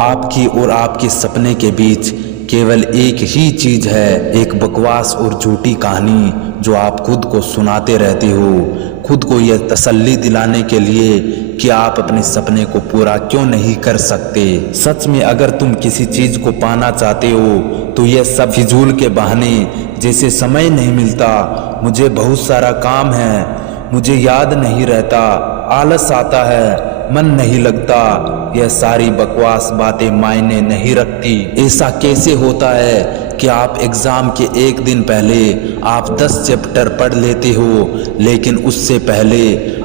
आपकी और आपके सपने के बीच केवल एक ही चीज है, एक बकवास और झूठी कहानी जो आप खुद को सुनाते रहते हो, खुद को यह तसल्ली दिलाने के लिए कि आप अपने सपने को पूरा क्यों नहीं कर सकते। सच में अगर तुम किसी चीज को पाना चाहते हो तो यह सब फिजूल के बहाने जैसे समय नहीं मिलता, मुझे बहुत सारा काम है, मुझे याद नहीं रहता, आलस आता है, मन नहीं लगता, यह सारी बकवास बातें मायने नहीं रखती। ऐसा कैसे होता है कि आप एग्जाम के एक दिन पहले आप 10 चैप्टर पढ़ लेते हो, लेकिन उससे पहले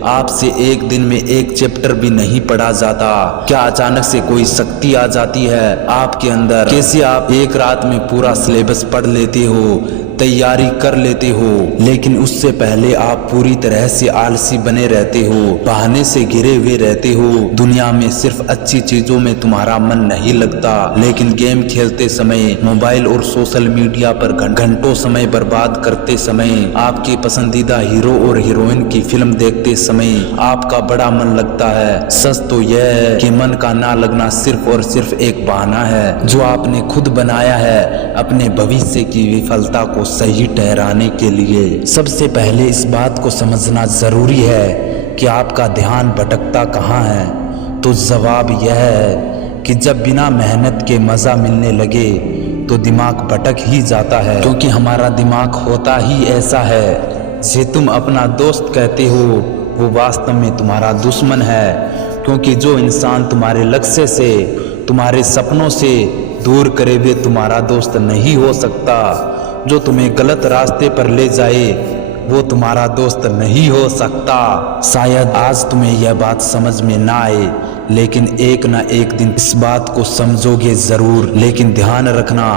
आपसे एक दिन में एक चैप्टर भी नहीं पढ़ा जाता। क्या अचानक से कोई शक्ति आ जाती है आपके अंदर? कैसे आप एक रात में पूरा सिलेबस पढ़ लेते हो, तैयारी कर लेते हो, लेकिन उससे पहले आप पूरी तरह से आलसी बने रहते हो, बहाने से घिरे हुए रहते हो। दुनिया में सिर्फ अच्छी चीजों में तुम्हारा मन नहीं लगता, लेकिन गेम खेलते समय, मोबाइल और सोशल मीडिया पर घंटों समय बर्बाद करते समय, आपके पसंदीदा हीरो और हीरोइन की फिल्म देखते समय आपका बड़ा मन लगता है। सच तो यह है कि मन का ना लगना सिर्फ और सिर्फ एक बहाना है जो आपने खुद बनाया है अपने भविष्य की विफलता को सही ठहराने के लिए। सबसे पहले इस बात को समझना जरूरी है कि आपका ध्यान भटकता कहाँ है। तो जवाब यह है कि जब बिना मेहनत के मजा मिलने लगे तो दिमाग भटक ही जाता है, क्योंकि हमारा दिमाग होता ही ऐसा है। जे तुम अपना दोस्त कहते हो वो वास्तव में तुम्हारा दुश्मन है, क्योंकि जो इंसान तुम्हारे लक्ष्य से, तुम्हारे सपनों से दूर करे हुए तुम्हारा दोस्त नहीं हो सकता। जो तुम्हें गलत रास्ते पर ले जाए वो तुम्हारा दोस्त नहीं हो सकता। शायद आज तुम्हें यह बात समझ में ना आए, लेकिन एक ना एक दिन इस बात को समझोगे जरूर। लेकिन ध्यान रखना,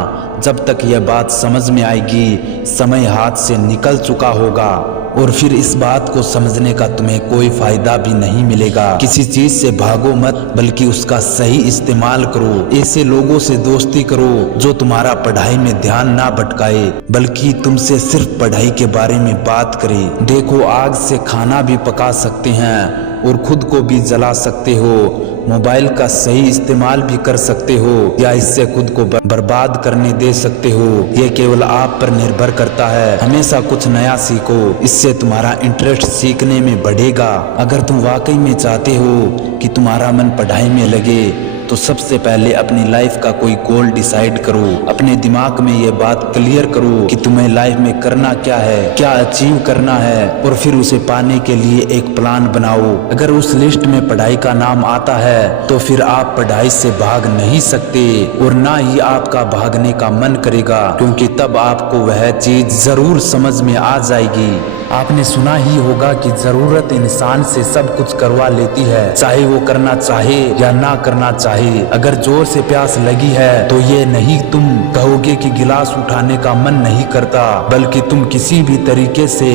जब तक यह बात समझ में आएगी समय हाथ से निकल चुका होगा, और फिर इस बात को समझने का तुम्हें कोई फायदा भी नहीं मिलेगा। किसी चीज से भागो मत, बल्कि उसका सही इस्तेमाल करो। ऐसे लोगों से दोस्ती करो जो तुम्हारा पढ़ाई में ध्यान ना भटकाए, बल्कि तुमसे सिर्फ पढ़ाई के बारे में बात करे। देखो, आग से खाना भी पका सकते हैं और खुद को भी जला सकते हो। मोबाइल का सही इस्तेमाल भी कर सकते हो या इससे खुद को बर्बाद करने दे सकते हो। ये केवल आप पर निर्भर करता है। हमेशा कुछ नया सीखो, इससे तुम्हारा इंटरेस्ट सीखने में बढ़ेगा। अगर तुम वाकई में चाहते हो कि तुम्हारा मन पढ़ाई में लगे तो सबसे पहले अपनी लाइफ का कोई गोल डिसाइड करो। अपने दिमाग में ये बात क्लियर करो कि तुम्हें लाइफ में करना क्या है, क्या अचीव करना है, और फिर उसे पाने के लिए एक प्लान बनाओ। अगर उस लिस्ट में पढ़ाई का नाम आता है तो फिर आप पढ़ाई से भाग नहीं सकते, और ना ही आपका भागने का मन करेगा, क्योंकि तब आपको वह चीज जरूर समझ में आ जाएगी। आपने सुना ही होगा कि जरूरत इंसान से सब कुछ करवा लेती है, चाहे वो करना चाहे या ना करना चाहे। अगर जोर से प्यास लगी है तो ये नहीं तुम कहोगे कि गिलास उठाने का मन नहीं करता, बल्कि तुम किसी भी तरीके से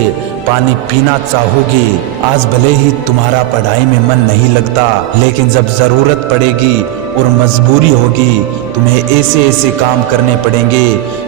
पानी पीना चाहोगे। आज भले ही तुम्हारा पढ़ाई में मन नहीं लगता, लेकिन जब जरूरत पड़ेगी और मजबूरी होगी, तुम्हें ऐसे ऐसे काम करने पड़ेंगे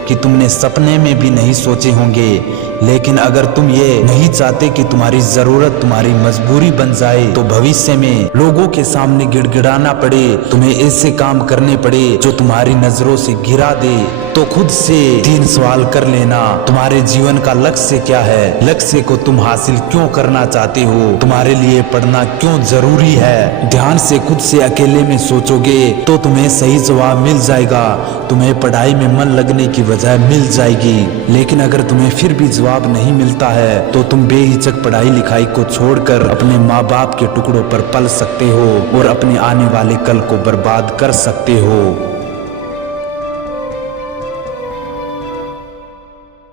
कि तुमने सपने में भी नहीं सोचे होंगे। लेकिन अगर तुम ये नहीं चाहते कि तुम्हारी जरूरत तुम्हारी मजबूरी बन जाए, तो भविष्य में लोगों के सामने गिड़गिड़ाना पड़े, तुम्हें ऐसे काम करने पड़े जो तुम्हारी नजरों से गिरा दे, तो खुद से 3 सवाल कर लेना। तुम्हारे जीवन का लक्ष्य क्या है? लक्ष्य को तुम हासिल क्यों करना चाहते हो? तुम्हारे लिए पढ़ना क्यों जरूरी है? ध्यान से खुद से अकेले में सोचोगे तो तुम्हें सही जवाब मिल जाएगा। तुम्हें पढ़ाई में मन लगने की वजह मिल जाएगी। लेकिन अगर तुम्हें फिर भी जवाब नहीं मिलता है तो तुम बेहिचक पढ़ाई लिखाई को छोड़कर अपने माँ बाप के टुकड़ों पर पल सकते हो और अपने आने वाले कल को बर्बाद कर सकते हो।